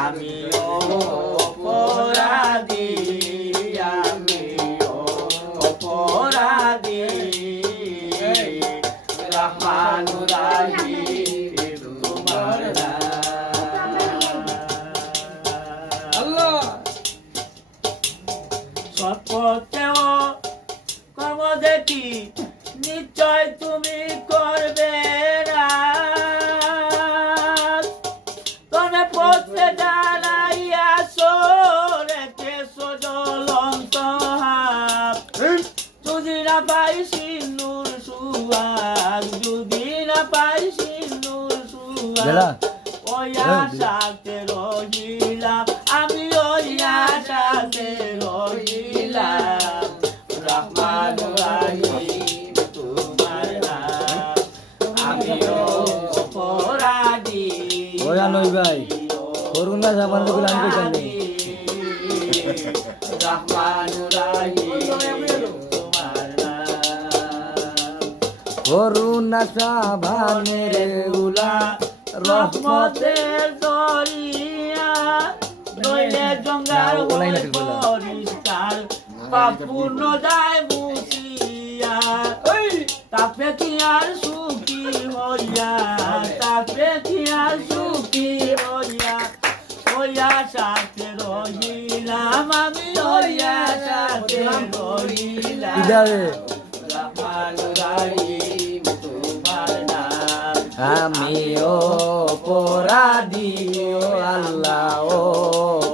আমি অপরাধী, আমি অপরাধী, রহমান রাহিম তোমার আল্লাহ সৎপথেও কর্ম দেখি নিশ্চয় তুমি করবে না, তুমি পথে দাঁড়াইয়াছো রেখেছো জ্বলন্ত হাত, যদি না পাই সিন্দুর সুহাগ, যদি না পাই সিন্দুর সুহাগ, ওই আশাতে রহিলাম, আমি ওই আশাতে রহিলাম, রহমান রাহিম তোমার নাম, আমি অপরাধী, ওই আনোই ভাই করুণা সামান গুলো আমি কইতাম রহমান রাহিম তোমার নাম, করুণা সাবানের গুলা রহমতের দরিয়া, নইলে জঙ্গার হয় পরিষ্কার, পাপ পূর্ণ যায় মুছিয়া, তাপে কি আর সুখী হইয়া, তাপে কি আর সুখী হইয়া, হইয়া সাথে রহিলাম, আমি হইয়া সাথে রহিলাম, ইদারে রহমান রাহিম তোমার নাম, আমি অপরাধী ও আল্লাহ ও